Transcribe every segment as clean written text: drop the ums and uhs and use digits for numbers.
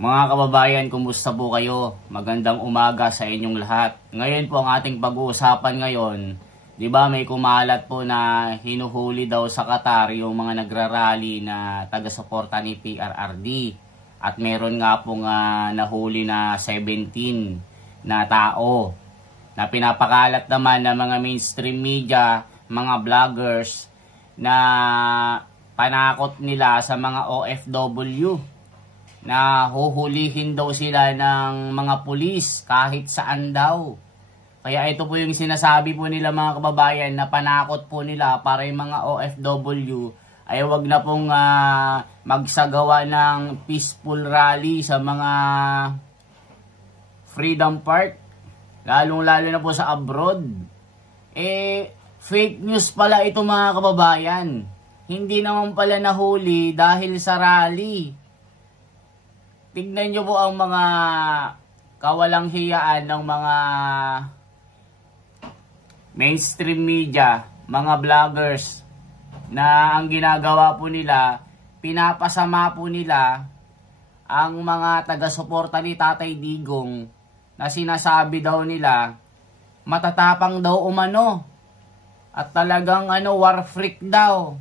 Mga kababayan, kumusta po kayo? Magandang umaga sa inyong lahat. Ngayon po ang ating pag-uusapan ngayon, 'di ba may kumalat po na hinuhuli daw sa Qatar yung mga nagrarally na taga-suporta ni PRRD. At meron nga pong nahuli na 17 na tao na pinapakalat naman ng mga mainstream media, mga vloggers na panakot nila sa mga OFW na huhulihin daw sila ng mga pulis kahit saan daw. Kaya ito po yung sinasabi po nila mga kababayan na panakot po nila para yung mga OFW ay wag na pong magsagawa ng peaceful rally sa mga Freedom Park, lalong-lalo na po sa abroad. Fake news pala ito mga kababayan. Hindi naman pala nahuli dahil sa rally. Tignan nyo po ang mga kawalang hiyaan ng mga mainstream media, mga vloggers, na ang ginagawa po nila, pinapasama po nila ang mga taga-suporta ni Tatay Digong na sinasabi daw nila, matatapang daw umano at talagang war freak daw.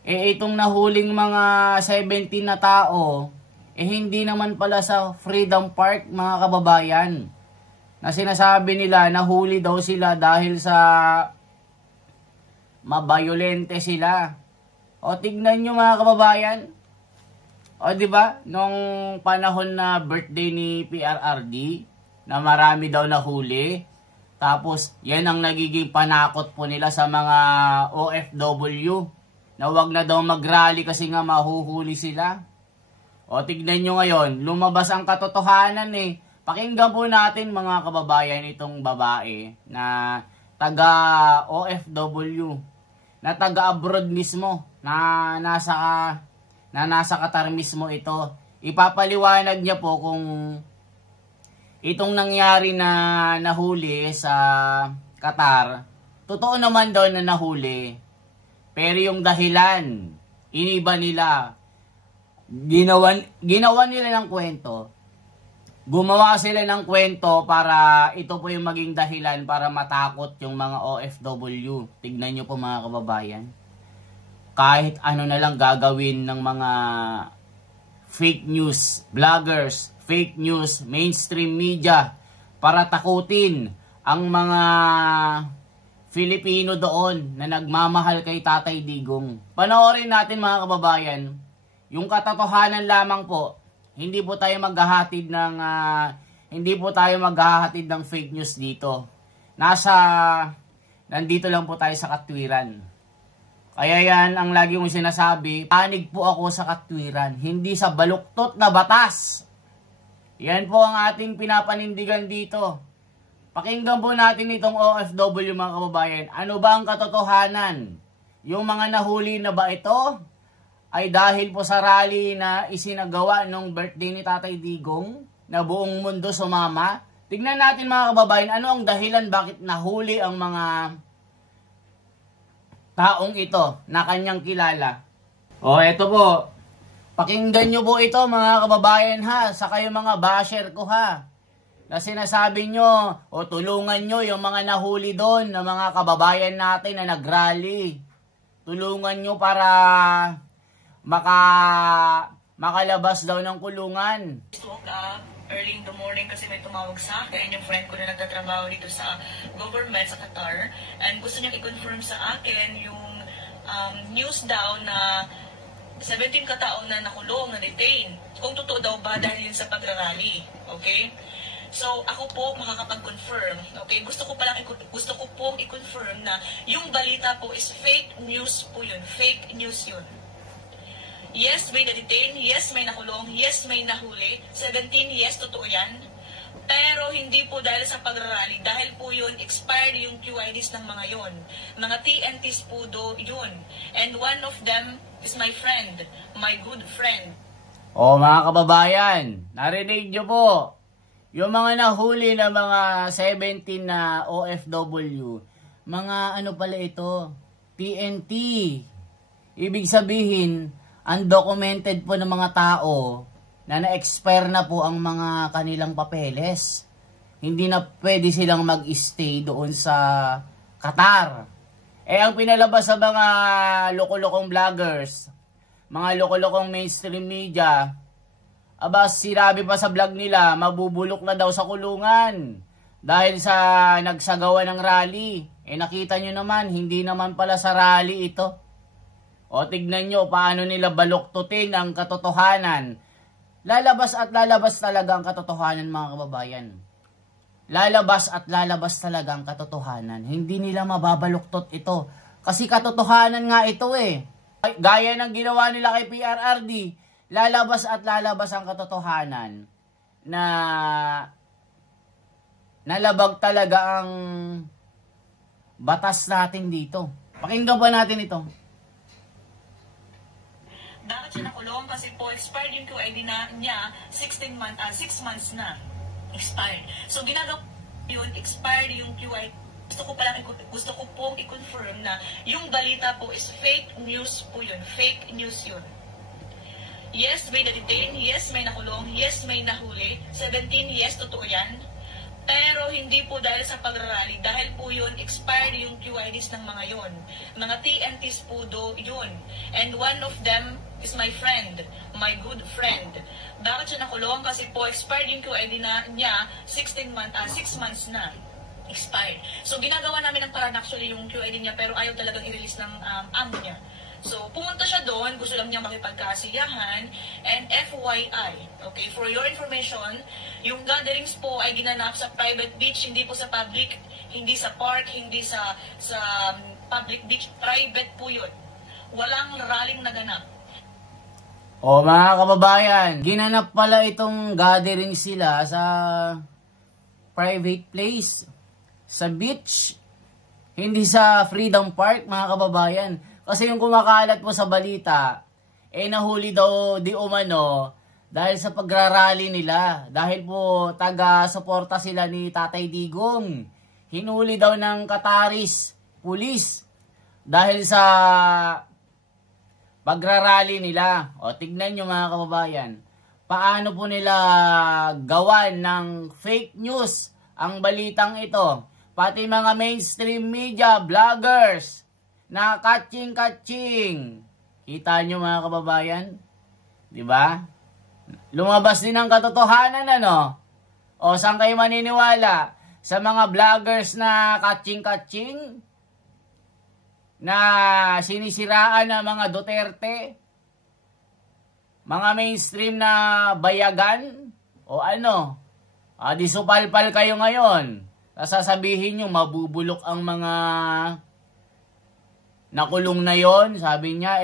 Itong nahuling mga 17 na tao, hindi naman pala sa Freedom Park mga kababayan. Na sinasabi nila nahuli daw sila dahil sa mabayolente sila. O tignan nyo mga kababayan. O di ba nung panahon na birthday ni PRRD na marami daw nahuli. Tapos yan ang nagiging panakot po nila sa mga OFW na wag na daw mag-rally kasi nga mahuhuli sila. O tignan nyo ngayon, lumabas ang katotohanan Pakinggan po natin mga kababayan itong babae na taga OFW, na taga abroad mismo, na nasa Qatar mismo ito. Ipapaliwanag niya po kung itong nangyari na nahuli sa Qatar, totoo naman daw na nahuli. Pero yung dahilan, iniba nila. Ginawa nila ng kwento. Gumawa sila ng kwento para ito po yung maging dahilan para matakot yung mga OFW. Tignan nyo po mga kababayan. Kahit ano na lang gagawin ng mga fake news vloggers, fake news, mainstream media para takutin ang mga Filipino doon na nagmamahal kay Tatay Digong. Panoorin natin mga kababayan. Yung katotohanan lamang po, hindi po tayo maghahatid ng fake news dito. Nandito lang po tayo sa katwiran. Kaya yan ang lagi kong sinasabi, panig po ako sa katwiran, hindi sa baluktot na batas. Yan po ang ating pinapanindigan dito. Pakinggan po natin itong OFW mga kababayan. Ano ba ang katotohanan? Yung mga nahuli na ba ito ay dahil po sa rally na isinagawa nung birthday ni Tatay Digong na buong mundo sumama? Tignan natin mga kababayan, ano ang dahilan bakit nahuli ang mga taong ito na kanyang kilala. O eto po, pakinggan nyo po ito mga kababayan sa kayo mga basher ko na sinasabi nyo o tulungan nyo yung mga nahuli doon na mga kababayan natin na nagrally. Tulungan nyo para makalabas daw ng kulungan. Woke up early in the morning kasi may tumawag sa akin, yung friend ko na nagtatrabaho dito sa government sa Qatar, and gusto niyang i-confirm sa akin yung news daw na 17 katao na nakulong, na detain. Kung totoo daw ba dahil yun sa pagrarally. Okay? So, ako po makakapag-confirm. Okay? Gusto ko pong i-confirm na yung balita po is fake news po yun. Fake news yun. Yes, may na-detain. Yes, may nakulong. Yes, may nahuli. 17, yes, totoo yan. Pero hindi po dahil sa pagrarally. Dahil po yun, expired yung QIDs ng mga yon. Mga TNTs po yun. And one of them is my friend. My good friend. O mga kababayan, narinig nyo po. Yung mga nahuli na mga 17 na OFW, mga ano pala ito? TNT. Ibig sabihin, undocumented po ng mga tao na na-expire na po ang mga kanilang papeles. Hindi na pwede silang mag-stay doon sa Qatar. Ang pinalabas sa mga loko-lokong vloggers, mga loko-lokong mainstream media, sinabi pa sa vlog nila, mabubulok na daw sa kulungan dahil sa nagsagawa ng rally. Nakita nyo naman, hindi naman pala sa rally ito. Tignan nyo paano nila baluktutin ang katotohanan. Lalabas at lalabas talaga ang katotohanan, mga kababayan. Lalabas at lalabas talaga ang katotohanan. Hindi nila mababaluktot ito. Kasi katotohanan nga ito Gaya ng ginawa nila kay PRRD, lalabas at lalabas ang katotohanan na nalabag talaga ang batas natin dito. Pakinggan pa natin ito. Bakit siya nakulong? Kasi po expired yung QID niya 6 months na. Expired. So ginagawa yun, expired yung QID. Gusto ko pong i-confirm na yung balita po is fake news po yun. Fake news yun. Yes, may na-detain. Yes, may nakulong. Yes, may nahuli. 17, yes, totoo yan. Pero hindi po dahil sa pagrarally. Dahil po yun, expired yung QIDs ng mga yun. Mga TNTs po yun. And one of them is my friend. My good friend. Bakit siya nakulong? Kasi po, expired yung QID niya 6 months na. Expired. So, ginagawa namin ng paraan actually yung QID niya pero ayaw talagang i-release ng amo niya. So, pumunta siya doon, gusto lang niya makipagkasiyahan, and FYI, okay, for your information, yung gatherings po ay ginanap sa private beach, hindi po sa public, hindi sa park, hindi sa public beach, private po yun. Walang rallying naganap. Mga kababayan, ginanap pala itong gathering sila sa private place, sa beach, hindi sa Freedom Park, mga kababayan. Kasi yung kumakalat po sa balita, nahuli daw di umano dahil sa pagrarally nila. Dahil po taga-suporta sila ni Tatay Digong. Hinuli daw ng Qataris police dahil sa pagrarally nila. Tignan nyo, mga kababayan, paano po nila gawan ng fake news ang balitang ito. Pati mga mainstream media, vloggers, na katching. Kita nyo, mga kababayan? Diba? Lumabas din ang katotohanan, ano? Saan kayo maniniwala? Sa mga vloggers na katching? Na sinisiraan ng mga Duterte? Mga mainstream na bayagan? O ano? Di supalpal kayo ngayon. Sasabihin nyo, mabubulok ang mga nakulong na yon. Sabi niya,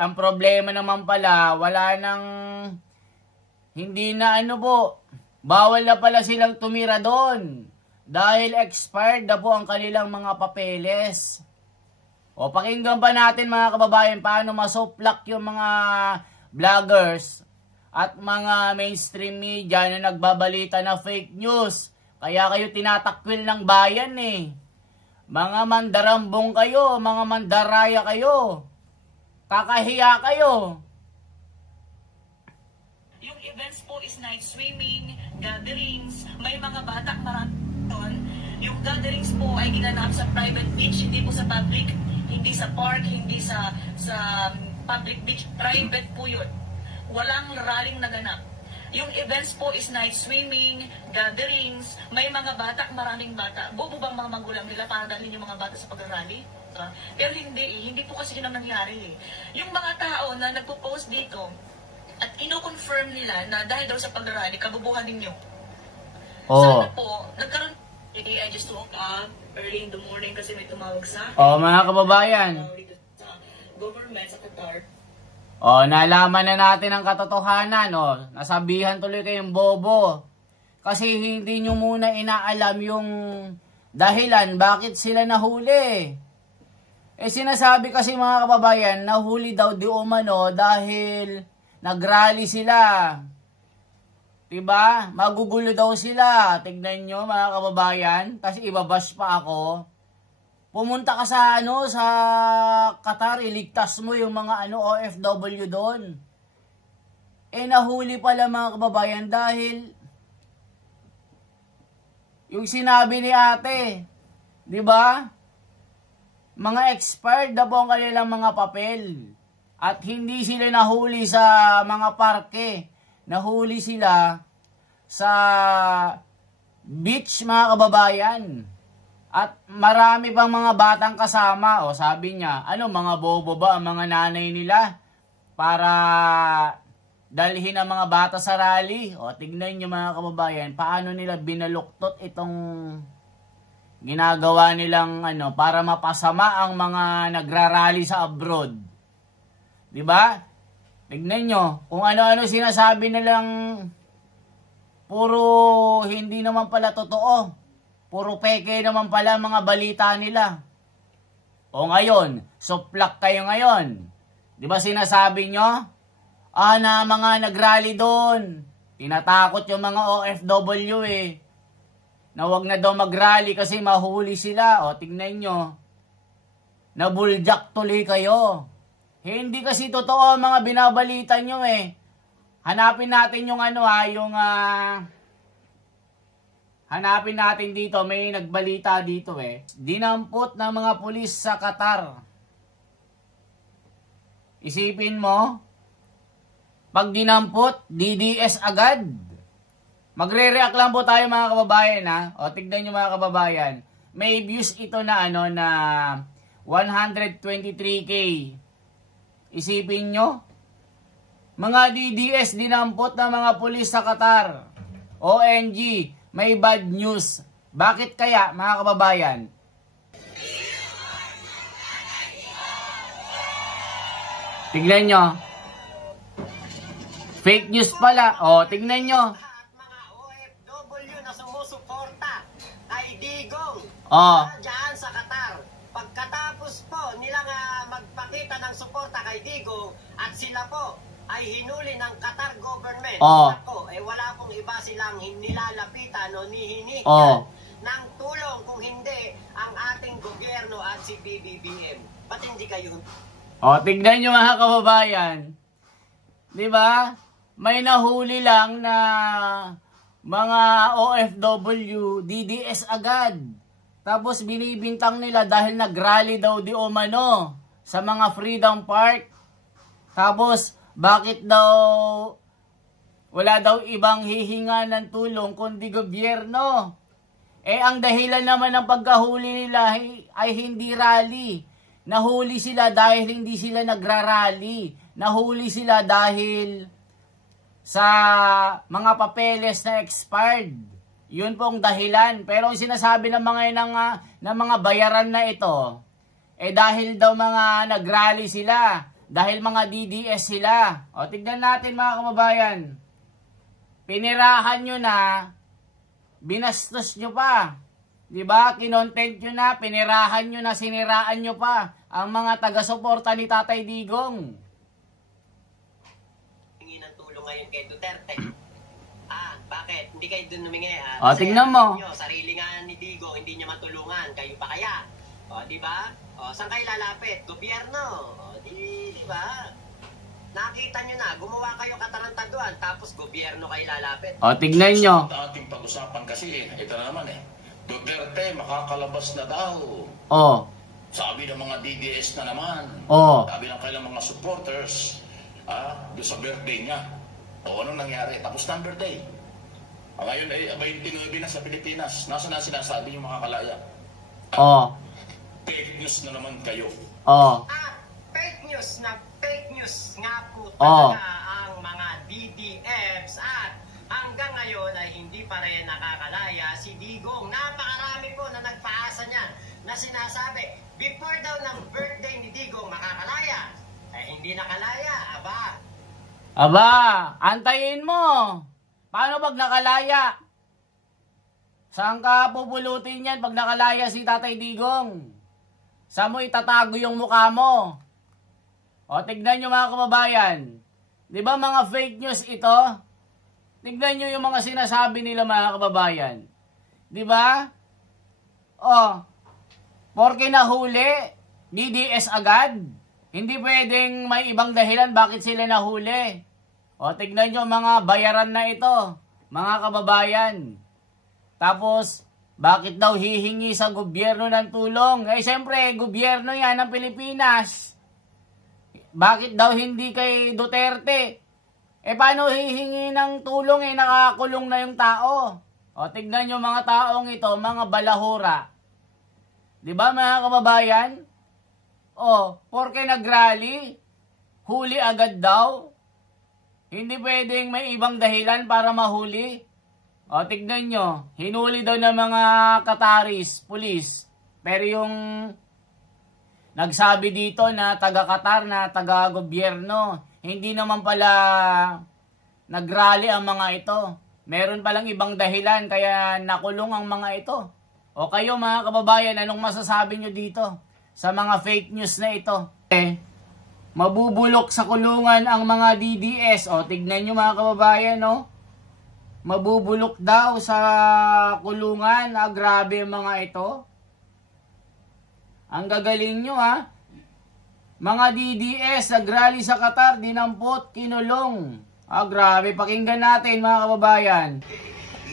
ang problema naman pala, wala nang, hindi na bawal na pala silang tumira doon. Dahil expired na po ang kanilang mga papeles. Pakinggan pa natin, mga kababayan, paano masuplak yung mga vloggers at mga mainstream media na nagbabalita na fake news. Kaya kayo tinatakwil ng bayan Mga mandarambong kayo, mga mandaraya kayo. Kakahiya kayo. Yung events po is night swimming, gatherings, may mga batak marathon. Yung gatherings po ay ginanap sa private beach, hindi po sa public, hindi sa park, hindi sa public beach, private po yun. Walang rallying naganap. Yung events po is night swimming, gatherings, may mga bata, maraming bata. Bobo bang mga magulang nila para dalhin yung mga bata sa pag-rally? Pero hindi po kasi yun ang nangyari. Yung mga tao na nagpo-post dito at ino-confirm nila na dahil daw sa pag-rally, kabubuhan ninyo. Sana po, nagkaroon, I just woke up early in the morning kasi may tumawag sa akin. Mga kababayan. Sa government, sa Qatar. Nalaman na natin ang katotohanan, nasabihan tuloy kayong bobo. Kasi hindi nyo muna inaalam yung dahilan bakit sila nahuli. Sinasabi kasi, mga kababayan, nahuli daw di umano dahil nagrally sila. Diba? Magugulo daw sila. Tignan nyo, mga kababayan, kasi ibabash pa ako. Pumunta ka sa sa Qatar, iligtas mo yung mga OFW doon. nahuli pala mga kababayan dahil yung sinabi ni ate, di ba? Mga expired na po ang kanilang mga papel. At hindi sila nahuli sa mga parke. Nahuli sila sa beach mga kababayan. At marami pang mga batang kasama. O sabi niya, ano mga bobo ba ang mga nanay nila para dalhin ang mga bata sa rally? O tignan niyo mga kababayan, paano nila binaluktot itong ginagawa nilang para mapasama ang mga nagrarally sa abroad. 'Di ba? Tignan nyo kung ano-ano sinasabi nilang puro hindi naman pala totoo. Puro peke naman pala mga balita nila. O ngayon, suplak kayo ngayon. 'Di ba sinasabi nyo? Na mga nagrally doon. Tinatakot yung mga OFW na wag na daw mag-rally kasi mahuli sila. O, tignan nyo. Nabuljak tuloy kayo. Hindi kasi totoo ang mga binabalita nyo Hanapin natin yung hanapin natin dito. May nagbalita dito Dinampot ng mga pulis sa Qatar. Isipin mo, pag dinampot, DDS agad. Magre-react lang po tayo mga kababayan O tignan nyo mga kababayan. May views ito na na 123k. Isipin nyo. Mga DDS dinampot ng mga pulis sa Qatar. ONG, may bad news. Bakit kaya mga kababayan? Tignan nyo. Fake news pala. O, tignan nyo. Diyan sa Qatar. Pagkatapos po nilang magpakita ng suporta kay Digong at sila po ay hinuli ng Qatar government. Wala pong iba silang nilalapitan o hinihingihan ng tulong kung hindi ang ating gobyerno at si PBBM. Ba't hindi kayo? Tignan nyo mga kababayan. Diba? May nahuli lang na mga OFW, DDS agad. Tapos binibintang nila dahil nag-rally daw di umano sa mga Freedom Park. Tapos bakit daw wala daw ibang hihinga ng tulong kundi gobyerno? Ang dahilan naman ng pagkahuli nila ay hindi rally. Nahuli sila dahil hindi sila nagrarally. Nahuli sila dahil sa mga papeles na expired. Yun pong dahilan. Pero ang sinasabi ng mga bayaran na ito, dahil daw mga nagrally sila, dahil mga DDS sila. O tignan natin mga kababayan. Pinirahan nyo na, binastos nyo pa. Diba? Kinontent nyo na, pinirahan nyo na, siniraan nyo pa ang mga taga-suporta ni Tatay Digong. Hingi ng tulong ngayon kay Duterte. Bakit? Hindi kayo dun humingi. Tingnan mo. Sarili nga ni Digong, hindi niya matulungan. Kayo pa kaya? Di ba? Saan kayo lalapit? Gobyerno. Di ba? Nakita nyo na, gumawa kayo katarantaduan, tapos gobyerno kayo lalapit. Tignan nyo. Sa ating pag-usapan kasi, ito na naman Duterte, makakalabas na daw. Sabi ng mga DDS na naman. Sabi ng kailang mga supporters, doon sa birthday niya. Anong nangyari? Tapos na ang birthday. Ngayon ay 29 na sa Pilipinas. Nasa na sinasabi yung mga kalaya? Fake news na naman kayo. Fake news nga po talaga ang mga DDFs at hanggang ngayon ay hindi pa rin nakakalaya si Digong. Napakarami po na nagpaasa niyan na sinasabi, before daw ng birthday ni Digong makakalaya. Hindi nakalaya, Aba, antayin mo. Paano pag nakalaya? Saan ka pupulutin yan pag nakalaya si Tatay Digong? Saan mo itatago yung mukha mo? Tignan nyo mga kababayan. Di ba mga fake news ito? Tignan nyo yung mga sinasabi nila mga kababayan. Di ba? Porke nahuli, DDS agad. Hindi pwedeng may ibang dahilan bakit sila nahuli. O tignan nyo mga bayaran na ito, mga kababayan. Tapos, bakit daw hihingi sa gobyerno ng tulong? Eh syempre, gobyerno yan ng Pilipinas. Bakit daw hindi kay Duterte? Eh paano hihingi ng tulong nakakulong na yung tao? O tignan nyo mga taong ito, mga balahura. Diba mga kababayan? O, porke nagrally, huli agad daw. Hindi pwedeng may ibang dahilan para mahuli. O, tignan nyo. Hinuli daw ng mga Qataris, pulis. Pero yung nagsabi dito na taga-Qatar, na taga-gobyerno, hindi naman pala nagrally ang mga ito. Meron palang ibang dahilan kaya nakulong ang mga ito. O kayo mga kababayan, anong masasabi nyo dito sa mga fake news na ito? Mabubulok sa kulungan ang mga DDS. O, tignan nyo mga kababayan, no? Mabubulok daw sa kulungan. Grabe mga ito. Ang gagaling nyo, ha? Mga DDS, nagrally sa Qatar, dinampot, kinulong. Grabe. Pakinggan natin mga kababayan.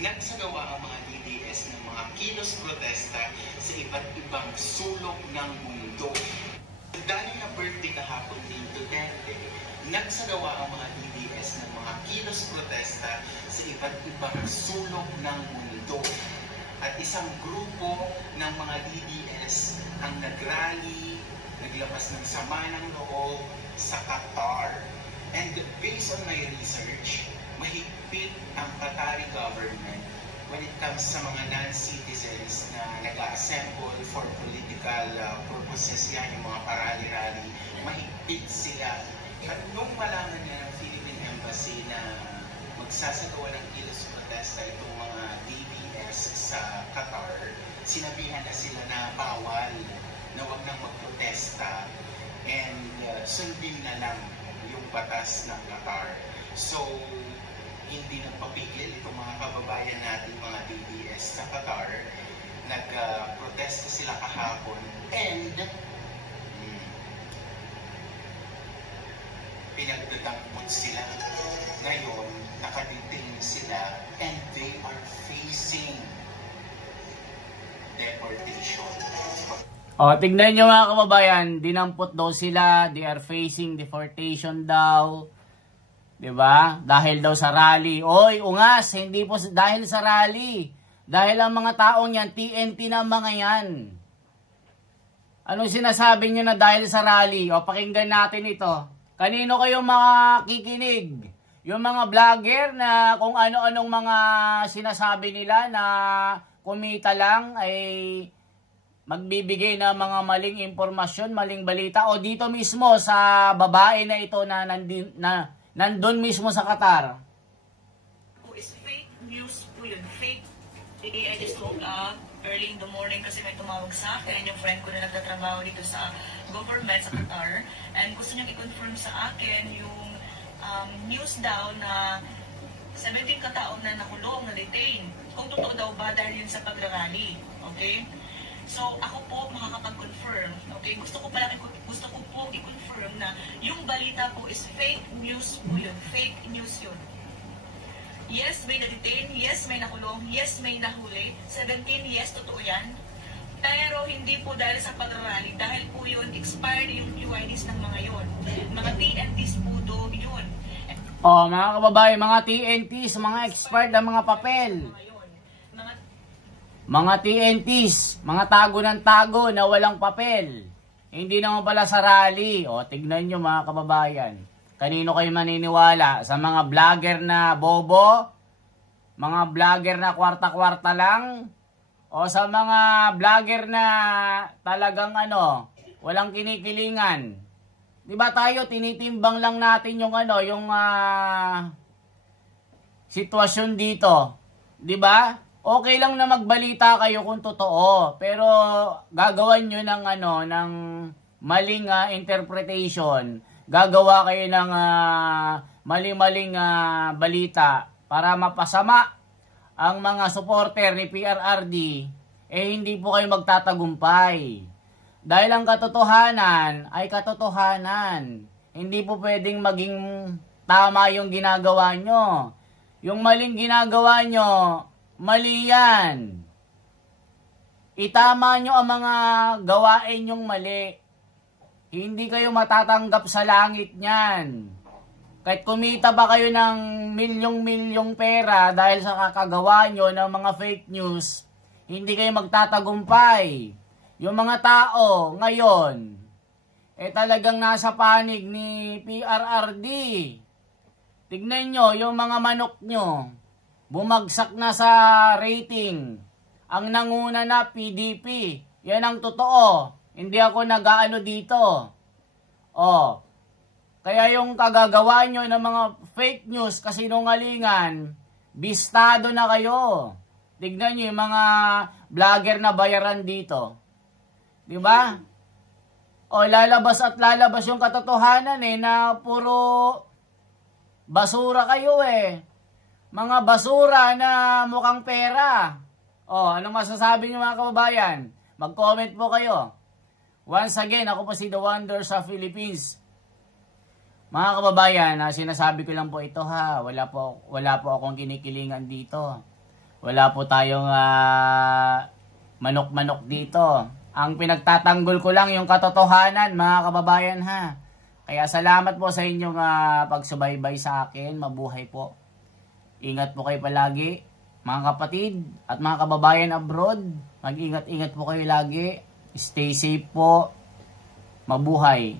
Nagsagawa ang mga DDS ng mga kilos protesta sa iba't ibang sulok ng mundo. Dahil na birthday kahapon ni Duterte, nagsagawa ang mga DDS ng mga kilos protesta sa iba't ibang sulok ng mundo. At isang grupo ng mga DDS ang nagrally, naglabas ng sama ng loob sa Qatar. And based on my research, mahigpit ang Qatari government when it comes sa mga non-citizens na nag-assemble for political purposes, yan yung mga parali-rally, mahigpit sila. At nung malaman niya ng Philippine Embassy na magsasagawa ng kilos protesta itong mga DDS sa Qatar, sinabihan na sila na bawal, na huwag nang magprotesta, and sundin na lang yung batas ng Qatar. So, hindi nagpapigil itong mga kababayan natin, mga DDS sa Qatar. Nag-protesta sila kahapon and pinagdadampot sila. Ngayon, nakadetain sila and they are facing deportation. O, tignan nyo mga kababayan, dinampot daw sila, they are facing deportation daw. Diba? Dahil daw sa rally. Oy, ungas, hindi po dahil sa rally. Dahil ang mga taong yan, TNT na mga yan. Anong sinasabi nyo na dahil sa rally? O, pakinggan natin ito. Kanino kayong makikinig? Yung mga vlogger na kung ano-anong mga sinasabi nila na kumita lang ay magbibigay ng mga maling impormasyon, maling balita. O dito mismo sa babae na ito na nandun mismo sa Qatar. Is fake news po yun. Fake. I just woke up early in the morning kasi may tumawag sa akin, yung friend ko na nagtatrabaho dito sa government sa Qatar, and gusto niyang i-confirm sa akin yung news daw na 17 kataon na nakulong, na-detain. Kung totoo daw ba dahil yun sa pagrarally. Okay? So, ako po makakapag-confirm. Okay? Gusto ko po i-confirm na yung balita po is fake news po yun. Fake news yun. Yes, may na-detain. Yes, may nakulong. Yes, may nahuli. 17, yes, totoo yan. Pero hindi po dahil sa pagrarally. Dahil po yun, expired yung UIDs ng mga yun. Mga TNTs po do yun. O, mga kababayan, mga TNTs, mga expired na mga papel. Mga TNTs, mga tago ng tago na walang papel. Hindi naman pala sa rally. O, tignan nyo mga kababayan. Kanino kayo maniniwala? Sa mga vlogger na bobo? Mga vlogger na kwarta-kwarta lang? O sa mga vlogger na talagang walang kinikilingan? Diba tayo, tinitimbang lang natin yung yung sitwasyon dito. Diba? Okay lang na magbalita kayo kung totoo, pero gagawan nyo ng ng maling interpretation. Gagawa kayo ng mali-maling balita para mapasama ang mga supporter ni PRRD, hindi po kayo magtatagumpay. Dahil ang katotohanan ay katotohanan. Hindi po pwedeng maging tama yung ginagawa nyo. Yung maling ginagawa nyo, mali yan. Itama nyo ang mga gawain nyong mali. Hindi kayo matatanggap sa langit niyan. Kahit kumita ba kayo ng milyong-milyong pera dahil sa kakagawa nyo ng mga fake news, hindi kayo magtatagumpay. Yung mga tao ngayon, talagang nasa panig ni PRRD. Tignan nyo, yung mga manok nyo, bumagsak na sa rating. Ang nanguna na PDP. Yan ang totoo. Hindi ako nag-aano dito. Kaya yung kagagawa nyo ng mga fake news, kasinungalingan, bistado na kayo. Tignan nyo yung mga vlogger na bayaran dito. Diba? Lalabas at lalabas yung katotohanan na puro basura kayo Mga basura na mukhang pera. Anong masasabi niyo mga kababayan? Mag-comment po kayo. Once again, ako po si The Wonder sa Philippines. Mga kababayan, sinasabi ko lang po ito Wala po akong kinikilingan dito. Wala po tayong manok-manok dito. Ang pinagtatanggol ko lang yung katotohanan, mga kababayan Kaya salamat po sa inyong pagsubaybay sa akin. Mabuhay po. Ingat po kayo palagi. Mga kapatid at mga kababayan abroad, mag-ingat-ingat po kayo lagi. Stay safe po. Mabuhay.